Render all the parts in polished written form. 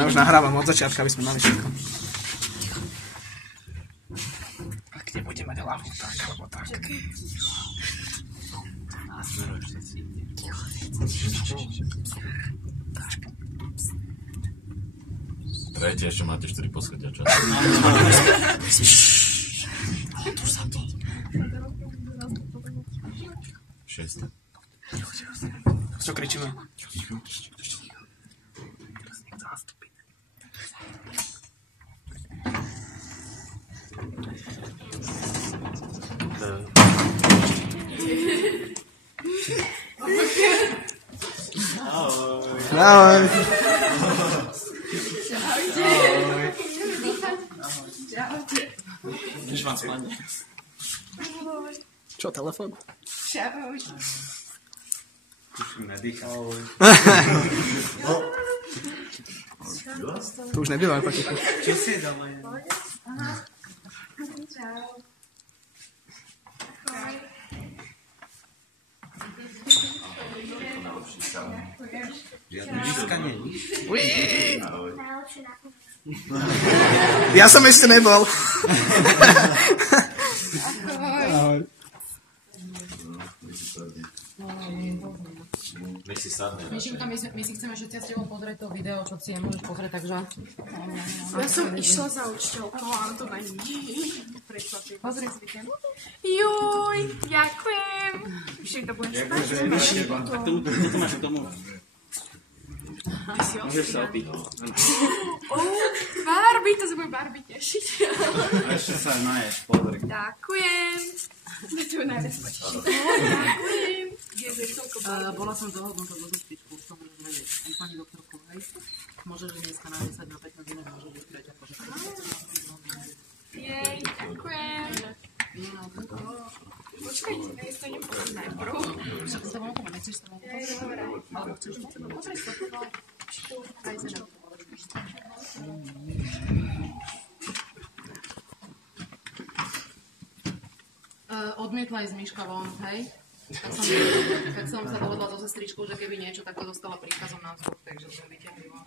No už nahrávam od začiatka, aby sme mali všetko. A kde bude mať hlavu, tak, alebo tak. Tretie, ešte máte 4 poschodia, čo? Šesté. Čo kričíme? Ahoj. Když vám spadne. Čo, telefon? Čau. To už nebýva, patiku. Čo si je doma? Čau. Žiadne vyskanie. Ja som ešte nebol. Ahoj. Nech si sadne. Myšinka, my si chceme všetci s tebou pozrieť to video, čo si nemôžeš pozrieť, takže... Ja som išla za učiteľkou, ale to není. Pozri si víkend. Juj, ďakujem. Však to budem spať. Toto máš k tomu. Ty si Môžeš sa opiť. Barbie, to sa bude Barbie tešiť. A ešte sa naješ, pozri. Ďakujem. To je najviac potešiť. Ďakujem. Bola som dohodnutá do zostičku, to môžeš vedieť. Aj pani doktorku, hej? Môžeš dneska na 10 na 15 minút, môžeš vystrieť a požiť. Jej, ďakujem. Počkajte, ja sa idem pozrieť najprv. Však sa vám okolo, nechceš sa vám okolo? Ale chceš sa vám pozrieť sa okolo? Aj sa na odmietla ísť Miška von, hej? Tak som sa dohodla so sestričkou, že keby niečo, tak to dostala príkazom na vzduch, takže som vyťahli von.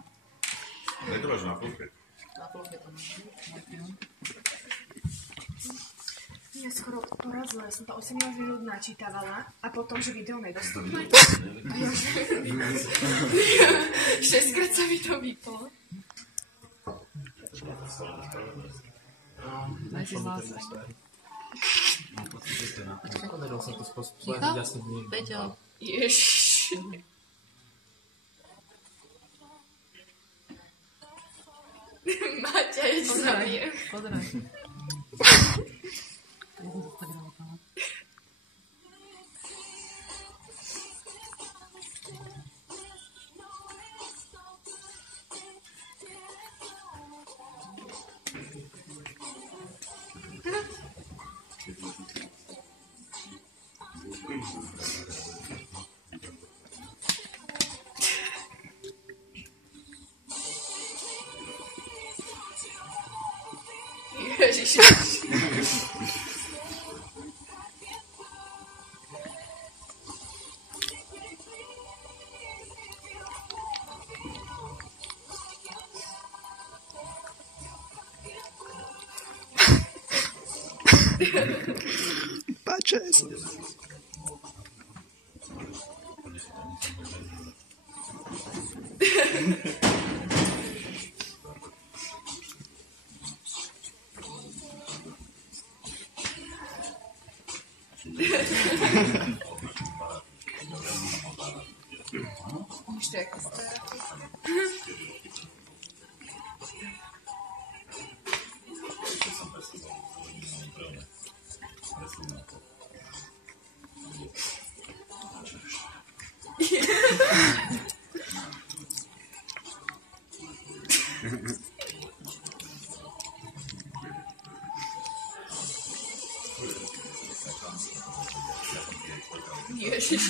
Netrváš na ploche. Na ploche to máš. Ja skoro porazila, ja som to 18 minút načítavala a potom, že video nedostupné. 6-krát sa mi to vyplo. Daj si hlas. Ticho? Peťo. Ježiš. Maťa, ideš sa viem. Pozeraj. Ježiš. Pačes. Ešte ako stará. Ježiš.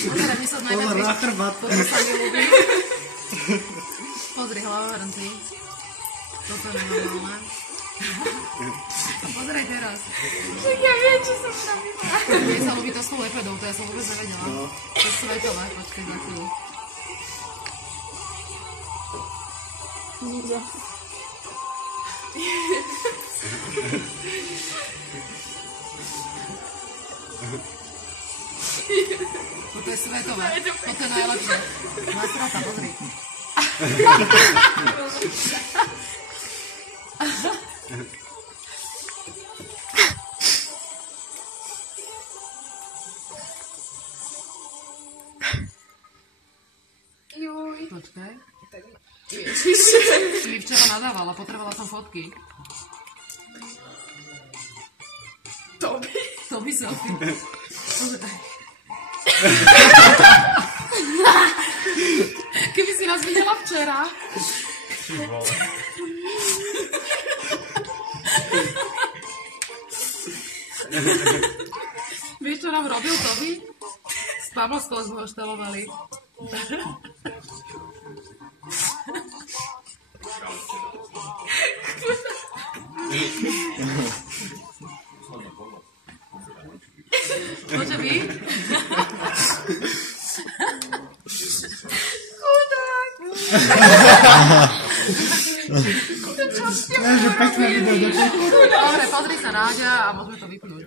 Pozri, mi sa najviac Pozor na chrbát. toto sa mi ľúbi. Pozri, hlava hrnci. Toto je nenormálne. Pozraj teraz. Ja viem, čo som tam videla. Mne sa ľúbi to s tou lepedou, to ja som vôbec nevedela. To je svetové, počkej za chvíľu. Toto je svetové, toto je najlepšie. Nasrata, pozri. Juj. Počkaj. Ježiš. Si mi včera nadávala, potrebovala som fotky. To by selfie. Pozri. Keby si nás videla včera. Vieš, čo nám robil Toby? S Pavlovskou sme ho štelovali. Môže byť? Chudák. Že pekné video do Dobre, pozri sa Náďa a môžeme to vypnúť.